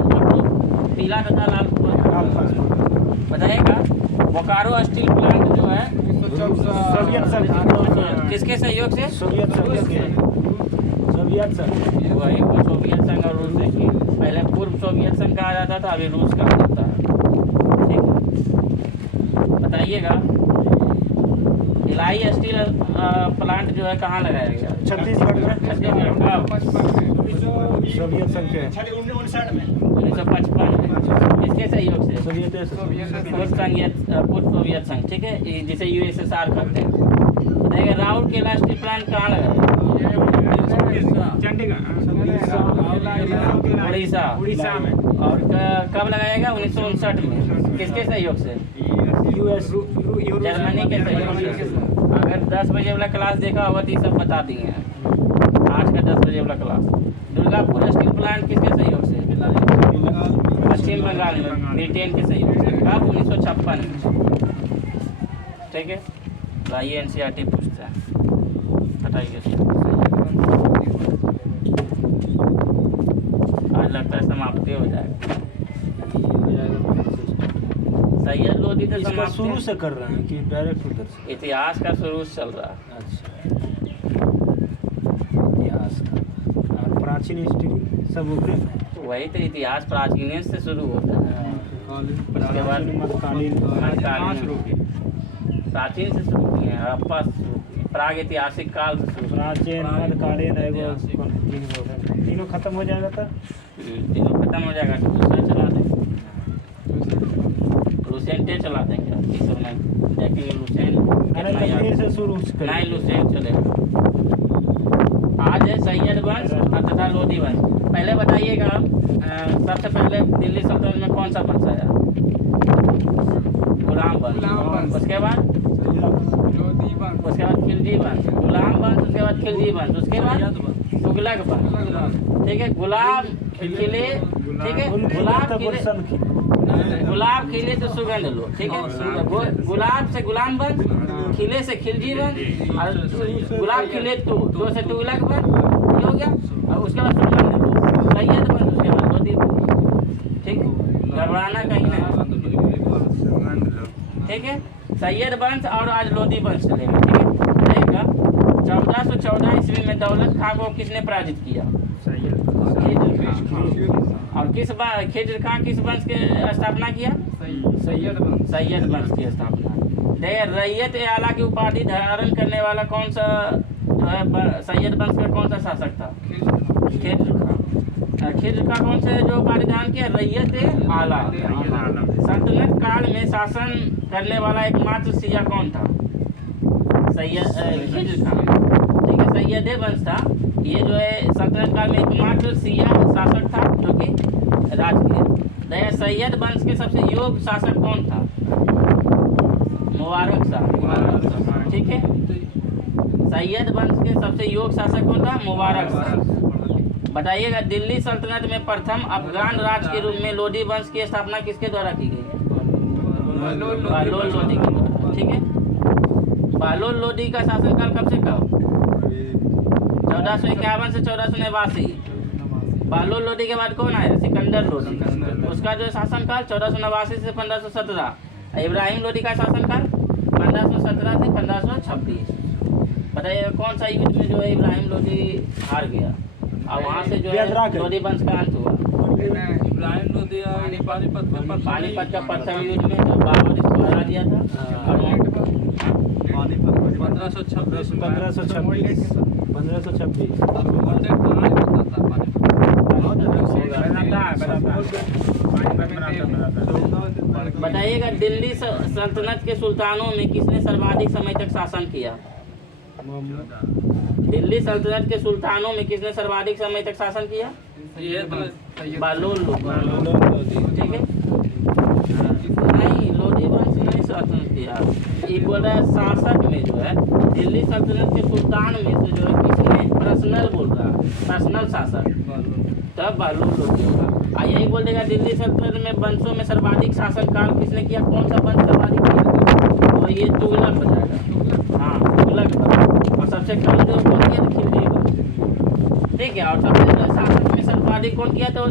पीला तथा लाल बताइएगा। बोकारो स्टील प्लांट जो है सोवियत संघ किसके सहयोग से? सोवियत संघ वही वो सोवियत संघ और रूस की, पहले पूर्व सोवियत संघ कहा जाता था, अभी रूस कहा जाता है, ठीक है। बताइएगा भिलाई स्टील प्लांट जो है कहाँ लगाया गया? छत्तीसगढ़ में। छत्तीसगढ़ का सोवियत संघ के 1955 में। किसके सहयोग से? पूर्व सोवियत संघ, ठीक है, जिसे USSR कहते हैं। बताइएगा राउरकेला स्टील प्लांट कहाँ लगाया? उड़ीसा में। और कब लगाएगा? 1959 में। किसके सहयोग से? जर्मनी के सहयोग से। अगर 10 बजे वाला क्लास देखा होगा तो ये सब बता दिए हैं, आज का 10 बजे वाला क्लास। दुर्गापुर स्टील प्लांट किसके सहयोग से? पश्चिम बंगाल में ब्रिटेन के सहयोग से। कब? 1956 में, ठीक है। आइए NCERT पूछता है, हटाइए। आज लगता है समाप्ति हो जाएगा। सैयद लोधी तो इसका समाप्ति शुरू से कर रहे हैं कि डायरेक्ट उधर से? इतिहास का शुरू से चल रहा है। अच्छा, इतिहास का और प्राचीन हिस्ट्री सब ऊपर है। वही तो इतिहास प्राचीन से शुरू होता है, उसके बाद मध्यकालीन प्राचीन से शुरू किए हैं, हड़प्पा से शुरू किए, प्राग ऐतिहासिक काल से शुरू किए। प्राचीन मध्यकालीन है वो तीनों खत्म हो जाएगा तो तीनों खत्म हो जाएगा तो दूसरा चला दें, लुसेंटे चला देंगे। इस समय देखेंगे लुसेंट अरे तो फिर से शुरू नहीं, लुसेंट चलेगा। आज है सैयद वंश तथा लोधी वंश। पहले बताइएगा सबसे पहले दिल्ली सल्तनत में कौन सा वंश आया? गुलाम वंश। उसके बाद खिलजी वंश। गुलाम वंश, उसके बाद खिलजी वंश, उसके बाद तुगलक वंश, ठीक है। गुलाब खिले, ठीक है। गुलाब खिले तो सुगंध लो, ठीक है। गुलाब से गुलाम वंश, खिले से खिलजी वंश, और गुलाब खिले तो से तुगलक वंश, ये हो गया। और उसके बाद सुगंध लो सैयद वंश, उसके बाद लोधी वंश, ठीक है। घबराना कहीं नहीं, ठीक है। सैयद वंश और आज लोधी वंश चलेगा, ठीक है। रहेगा 1414 ईस्वी में दौलत खां को किसने पराजित किया? और खिज्र खां किस वंश के स्थापना किया? सैयद वंश की स्थापना। रैयत ए आला की उपाधि धारण करने वाला कौन सा जो है सैयद वंश का कौन सा शासक था? खिज्र खां। खिज्र खां कौन से जो उपाधि धारण किया? रैयत ए आला। सल्तनत काल में शासन करने वाला एकमात्र सिया कौन था? खिज्र खां, ठीक है। सैयद वंश था ये, जो है सल्तनत काल में एकमात्र सिया शासक था जो कि राज किया। सैयद वंश के सबसे योग्य शासक कौन था? मुबारक शाह, ठीक है। सैयद वंश के सबसे योग्य शासक कौन था? मुबारक शाह। बताइएगा दिल्ली सल्तनत में प्रथम अफगान राज के रूप में लोधी वंश की स्थापना किसके द्वारा की गई? बहलोल लोधी के द्वारा, ठीक है। बहलोल लोधी का शासनकाल कब से कब? 1451 से 1489। बहलोल लोधी के बाद कौन आया? सिकंदर लोधी, उसका जो शासनकाल 1489 से 1517। इब्राहिम लोधी का शासनकाल 1517 से 1526। बताइए कौन सा युद्ध में जो है इब्राहिम लोदी हार गया और वहाँ से जो बेदरा है के। लोदी वंश का अंत हुआ? इब्राहिम लोदी पानीपत का प्रथम युद्ध में जब बाबर इसको हरा दिया था और वहाँ 1526 1526 बताइएगा दिल्ली सल्तनत के सुल्तानों में किसने सर्वाधिक समय तक शासन किया? दिल्ली सल्तनत के सुल्तानों में किसने सर्वाधिक समय तक शासन किया? ये बालोल लोदी, ठीक है। नहीं, लोदी वंश नहीं शासन किया। ये बोल रहा है शासक में जो है दिल्ली सल्तनत के सुल्तान में से जो है किसने पर्सनल बोल रहा है, पर्सनल शासक, तब बालोल लोदी होगा। यही बोल देगा दिल्ली सल्तनत में वंशों में सर्वाधिक शासनकाल किसने किया? कौन सा वंश सर्वाधिक किया? तो ये तुगलक हो जाएगा। हाँ, तुगलक और सबसे कम जो कौन किया? तो खिलजी वंश, ठीक है। और सबसे जो शासक में सर्वाधिक कौन किया? तो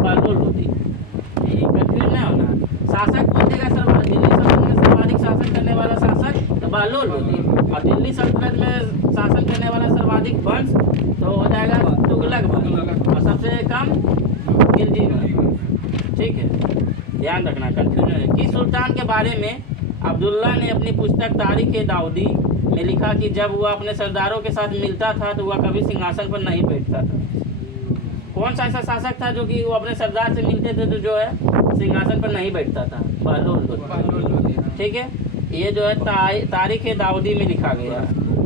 बालोल लोदी। कंफ्यूज नहीं होना, शासक कौन देगा? दिल्ली सल्तनत में सर्वाधिक शासन करने वाला शासक तो बालोल लोदी, और दिल्ली सल्तनत में शासन करने वाला सर्वाधिक वंश तो हो जाएगा तुगलक वंश, और सबसे कम खिलजी वंश, ठीक है। ध्यान रखना, कंफ्यूजन है। किस सुल्तान के बारे में अब्दुल्ला ने अपनी पुस्तक तारीख-ए-दाऊदी में लिखा कि जब वह अपने सरदारों के साथ मिलता था तो वह कभी सिंहासन पर नहीं बैठता था? कौन सा ऐसा शासक था जो कि वो अपने सरदार से मिलते थे तो जो है सिंहासन पर नहीं बैठता था? बालोल लोदी, ठीक है। ये जो है तारीख-ए-दाऊदी में लिखा गया।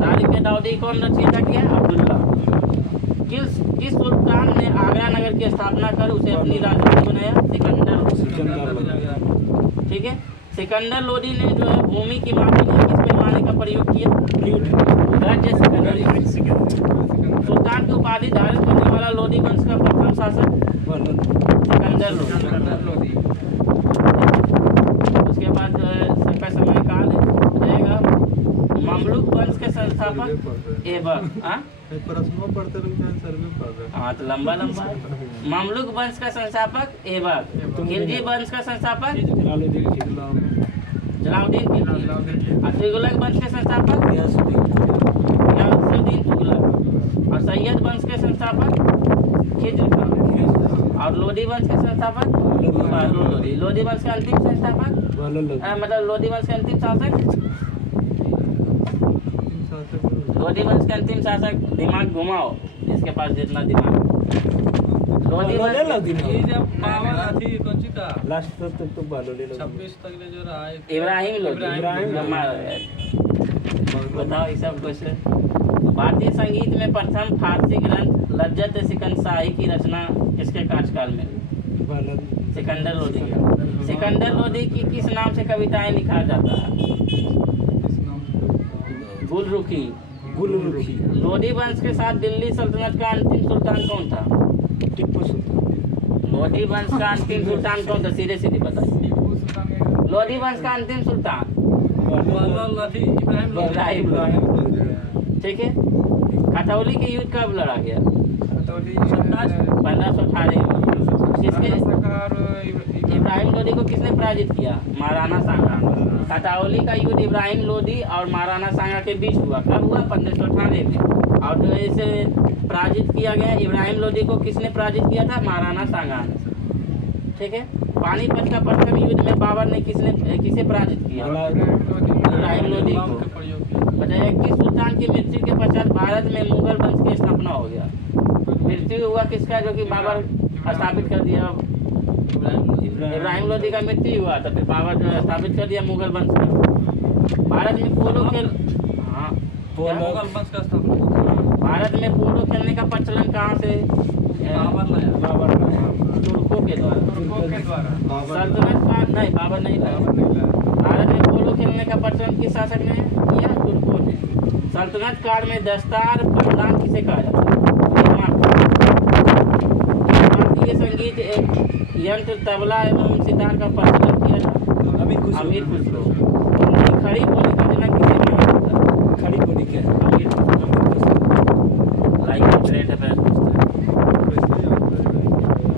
तारीख-ए-दाऊदी कौन रचयिता किया? अब्दुल्ला। किस सुल्तान ने आगरा नगर की स्थापना कर उसे अपनी राजधानी बनाया? सिकंदर, ठीक है। सिकंदर लोदी ने जो है भूमि की मापी में किस पैमाने का प्रयोग किया? राज्य सिकंदर। सुल्तान की उपाधि धारण करने वाला लोदी वंश का प्रथम शासक सिकंदर लोदी। उसके बाद जो है सबका समय काल रहेगा। ममलुक वंश के संस्थापक ऐबक, प्रश्नों पढ़ते रहते हैं, सर में पढ़ रहे हैं। हाँ तो लंबा लंबा। ममलुक वंश का संस्थापक ऐबक, खिलजी वंश का संस्थापक जलालुद्दीन खिलजी, और तुगलक वंश के संस्थापक गयासुद्दीन तुगलक, और सैयद वंश के संस्थापक खिज्र खान, और लोदी वंश के संस्थापक बालोल लोदी। लोदी वंश का अंतिम संस्थापक मतलब लोदी वंश के अंतिम शासक, लोदी वंश के अंतिम शासक, दिमाग घुमाओ इसके पास जितना दिमाग। लोदी वंश ये जब बाबर अथी कौन सी था लास्ट तक तो बालोल लोदी। 26 तक ले जो रहा है इब्राहिम लोदी। बताओ ये सब क्वेश्चन। भारतीय संगीत में प्रथम फारसी ग्रंथ लज्जत सिकंद शाही की रचना किसके कार्यकाल में? सिकंदर लोदी का। सिकंदर लोदी की किस नाम से कविताएं लिखा जाता है? गुलरुखी। लोदी वंश के साथ दिल्ली सल्तनत का अंतिम सुल्तान कौन था? टिप्पू सुल्तान। लोदी वंश का अंतिम सुल्तान कौन था? सीधे सीधे बताइए। लोदी वंश का अंतिम सुल्तान इब्राहिम लोदी, ठीक है। खतौली के युद्ध कब लड़ा गया? 1518 में। इब्राहिम लोदी को किसने पराजित किया? महाराणा सांगा। खतौली का युद्ध इब्राहिम लोदी और महाराणा सांगा के बीच हुआ। कब हुआ? 1518 में। और जो इसे पराजित किया गया इब्राहिम लोदी को किसने पराजित किया था? महाराणा सांगा ने, ठीक है। पानीपत का प्रथम युद्ध में बाबर ने किसे पराजित किया? इब्राहिम लोदी को। बताइए किस सुल्तान की मृत्यु के पश्चात भारत में मुगल वंश की स्थापना हो गया? मृत्यु हुआ किसका जो कि बाबर स्थापित कर दिया? इब्राहिम लोदी का मृत्यु हुआ तो फिर बाबर जो स्थापित कर दिया मुगल वंश का। भारत में पोलो खेल, हाँ मुगल वंश का स्थापना। भारत में पोलो खेलने का प्रचलन कहाँ से? बाबर तुर्कों के द्वारा। सल्तनत का नहीं, बाबर नहीं लाया। भारत में पोलो खेलने का प्रचलन किस शासक ने किया? तुर्कों ने। सल्तनत काल में दस्तार बंदान किसे कहा जाता है? भारतीय संगीत एक यंत्र तबला एवं सितार का प्रचलन किया था अमीर खुसरो। खड़ी बोली का जनक किसे माना जाता है? खड़ी बोली क्या है? अमीर खुसरो। लाइक ग्रेट है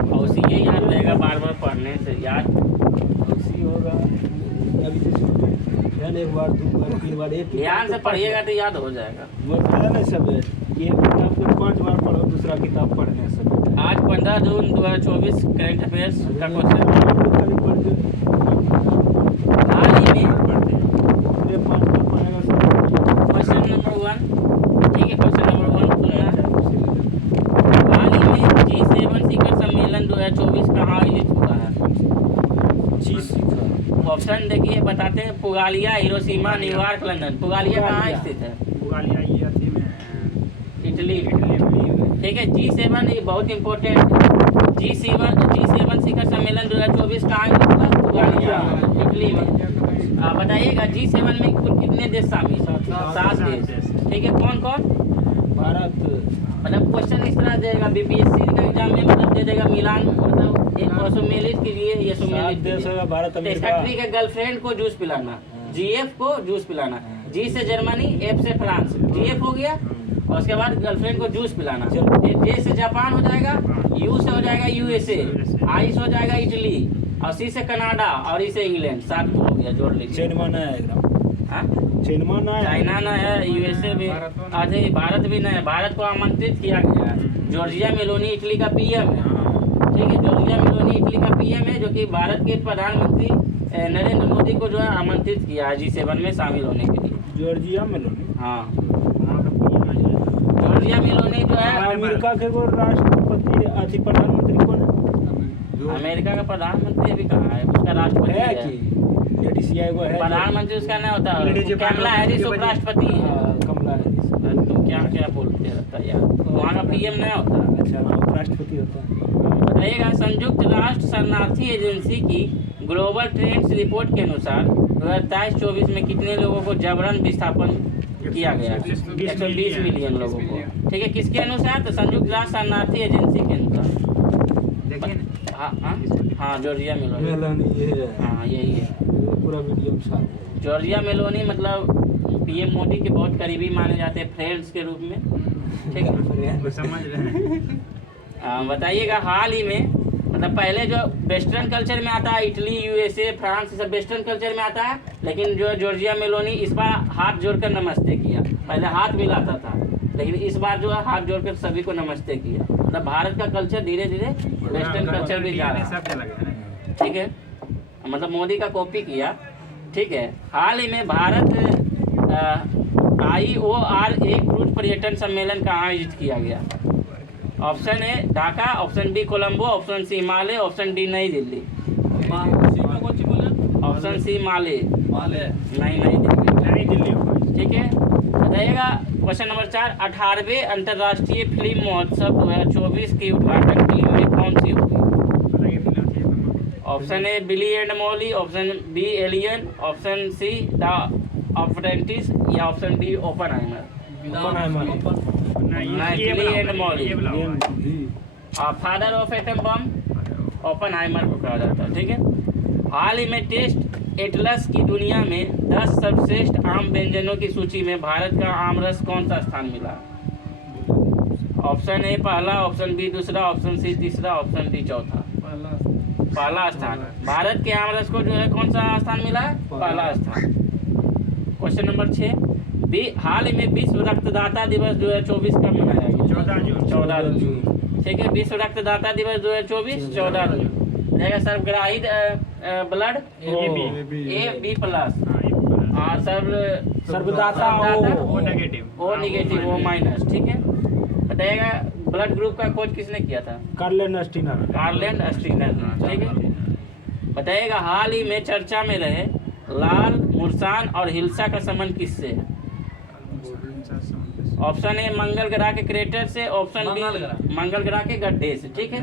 और उसी ये याद रहेगा बार बार पढ़ने से याद उसी होगा। अभी तो ध्यान एक बार 2 बार 3 बार बार एक ध्यान से पढ़िएगा तो याद हो जाएगा। वो है ना सब ये किताब को 5 बार पढ़ो, दूसरा किताब पढ़ने से आज 15 जून 2024 करंट अफेयर्स का क्वेश्चन। हाल ही में ये 5 बार पढ़ेगा सब। क्वेश्चन नंबर 1, ठीक है, क्वेश्चन नंबर 1 सुनना। हाल ही में G7 शिखर सम्मेलन 2024 कहाँ आयोजित हुआ है? ऑप्शन देखिए, बताते हैं। पुगालिया, हिरोशिमा, न्यूयॉर्क, लंदन। पुगालिया कहाँ स्थित है? पुगालिया ये अथी में इटली। में। ठीक है, G7 ये बहुत इंपॉर्टेंट। G7 शिखर सम्मेलन 2024 कहाँ हुआ? पुगालिया, इटली में। बताइएगा G7 में कुल कितने देश शामिल? 7 देश। ठीक है, कौन कौन? भारत। मतलब क्वेश्चन इस तरह देगा, बीपीएससी का एग्जाम में मतलब दे देगा मिलान, मतलब एक असुमेलित के लिए, ये सुमेलित के लिए। भारत, अमेरिका। सेक्रेटरी के गर्लफ्रेंड को जूस पिलाना, जीएफ को जूस पिलाना। जी से जर्मनी, एफ से फ्रांस, जीएफ हो गया। और उसके बाद गर्लफ्रेंड को जूस पिलाना। जे से जापान हो जाएगा, यू से हो जाएगा यूएसए, आई से हो जाएगा इटली, और सी से कनाडा, और ई से इंग्लैंड। 7 को हो गया, जोड़ लीजिए। चाइना ना है, यूएसए भी, आधे भारत भी नहीं है। भारत को आमंत्रित किया गया है। जॉर्जिया मेलोनी इटली का पीएम है। ठीक है, जॉर्जिया मेलोनी इटली का पीएम है, जो कि भारत के प्रधानमंत्री नरेंद्र मोदी को जो है आमंत्रित किया है G7 में शामिल होने के लिए। जॉर्जिया मेलोनी, हाँ, जॉर्जिया मेलोनी जो है अमेरिका के वो राष्ट्रपति अति प्रधानमंत्री कौन है? अमेरिका का प्रधानमंत्री अभी कहाँ है? उसका राष्ट्रपति है है। कि एडीसीआई वो है प्रधानमंत्री उसका नहीं होता, कमला हैरिस उपराष्ट्रपति है। कमला हैरिस। तुम क्या क्या बोलते रहता यार, वहाँ का पीएम नहीं होता। अच्छा, राष्ट्रपति होता है। बताइएगा, संयुक्त राष्ट्र शरणार्थी एजेंसी की ग्लोबल ट्रेंड्स रिपोर्ट के अनुसार 2023-24 में कितने लोगों को जबरन विस्थापन किया गया? 120 मिलियन लोगों को। ठीक है, किसके अनुसार? तो संयुक्त राष्ट्र शरणार्थी एजेंसी के अनुसार। हाँ, जॉर्जिया मेलोनी, ये हाँ यही है। पूरा वीडियो साथ। जॉर्जिया मेलोनी मतलब पीएम मोदी के बहुत करीबी माने जाते हैं, फ्रेंड्स के रूप में। ठीक है, समझ रहे हैं। बताइएगा, हाल ही में मतलब पहले जो वेस्टर्न कल्चर में आता है, इटली, यूएसए, फ्रांस, ये सब वेस्टर्न कल्चर में आता है। लेकिन जो जॉर्जिया मेलोनी इस बार हाथ जोड़कर नमस्ते किया। पहले हाथ मिलाता था, लेकिन इस बार जो है हाथ जोड़कर सभी को नमस्ते किया। मतलब भारत का कल्चर धीरे धीरे वेस्टर्न कल्चर भी जा रहा है। ठीक है, मतलब मोदी का कॉपी किया। ठीक है, हाल ही में भारत IORA क्रूज पर्यटन सम्मेलन का आयोजित किया गया। Option A Dhaka, option B Colombo, option C Male, option D Nai Delhi. Option C माले, नई दिल्ली। ठीक है, बताइएगा क्वेश्चन नंबर 4, 18वें अंतर्राष्ट्रीय फिल्म महोत्सव 2024 की उद्घाटन फिल्म में कौन सी होगी? Option A Billy and Molly, option B Alien, option C the Apprentice, या option D Oppenheimer. Billy and Molly, father of atom bomb Oppenheimer को कहा जाता है। ठीक है, हाल ही में टेस्ट एटलस की दुनिया में 10 सर्वश्रेष्ठ आम व्यंजनों की सूची में भारत का आम रस कौन सा स्थान मिला? ऑप्शन ए पहला, ऑप्शन बी दूसरा, ऑप्शन सी तीसरा, ऑप्शन डी चौथा। पहला स्थान। भारत के आम रस को जो है कौन सा स्थान मिला है? पहला स्थान। क्वेश्चन नंबर 6, हाल ही में विश्व रक्तदाता दिवस 2024 कब मनाया गया? 14 जून। ठीक है, विश्व रक्तदाता दिवस 2024 14 जून। रहेगा सर्वग्राही ब्लड AB+, और सर्वदाता O नेगेटिव O-। ठीक है, बताइएगा ब्लड ग्रुप का खोज किसने किया था? कार्लेन स्टीनर। ठीक है, बताइएगा हाल ही में चर्चा में रहे लाल, मुर्सान और हिल्सा का संबंध किससे है? ऑप्शन ए मंगल ग्रह के क्रेटर से, ऑप्शन बी मंगल ग्रह के गड्ढे से। ठीक है,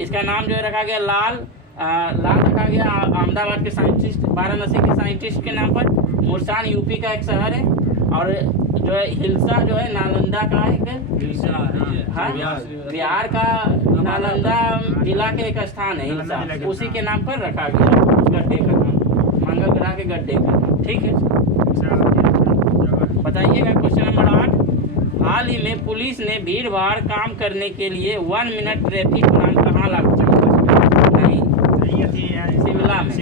इसका नाम जो है रखा गया लाल रखा गया अहमदाबाद के साइंटिस्ट, वाराणसी के साइंटिस्ट के नाम पर। मुर्सान यूपी का एक शहर है, और जो है हिल्सा जो है नालंदा का एक, हाँ, बिहार का नालंदा जिला के एक स्थान है हिल्सा, उसी के नाम पर रखा गया उस गड्ढे का नाम, मंगल ग्रह के गड्ढे का। ठीक है, बताइएगा क्वेश्चन नंबर 8, हाल ही में पुलिस ने भीड़ भाड़ काम करने के लिए 1 मिनट ट्रैफिक प्लान कहाँ लागू किया? नहीं, शिमला में।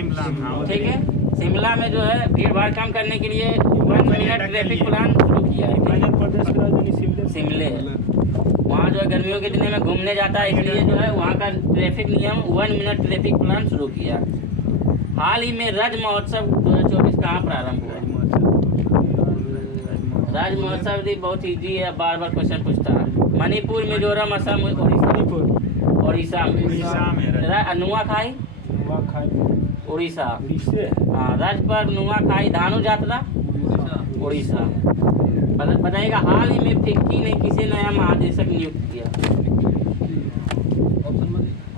ठीक है, शिमला में जो है भीड़ भाड़ कम करने के लिए 1 मिनट ट्रैफिक प्लान शुरू किया है। हिमाचल प्रदेश की राजधानी शिमले वहाँ जो है गर्मियों के दिनों में घूमने जाता है, इसलिए जो है वहाँ का ट्रैफिक नियम 1 मिनट ट्रैफिक प्लान शुरू किया। हाल ही में रज महोत्सव 2024 कहाँ प्रारंभ हुआ? राज महोत्सव भी बहुत ईजी है, बार बार क्वेश्चन पूछता है। मणिपुर, मिजोरम, असम, उड़ीसा में। नुआखाई उड़ीसा। हाँ, राज्य पर नुआखाई धानु यात्रा उड़ीसा। बताइएगा हाल ही में फिक्की ने किसे नया महानिदेशक नियुक्त किया?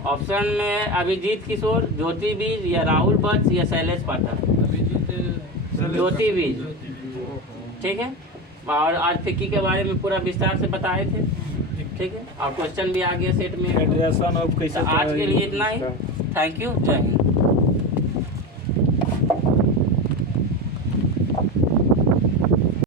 ऑप्शन में अभिजीत किशोर, ज्योति बीज या राहुल बट्स या शैलेश पाठक। ज्योति बीज, ठीक है। और आज फिक्की के बारे में पूरा विस्तार से बताए थे, ठीक है। और क्वेश्चन भी आ गया सेट में। फेडरेशन ऑफ कैसे आज के लिए इतना ही। थैंक यू, जय हिंद।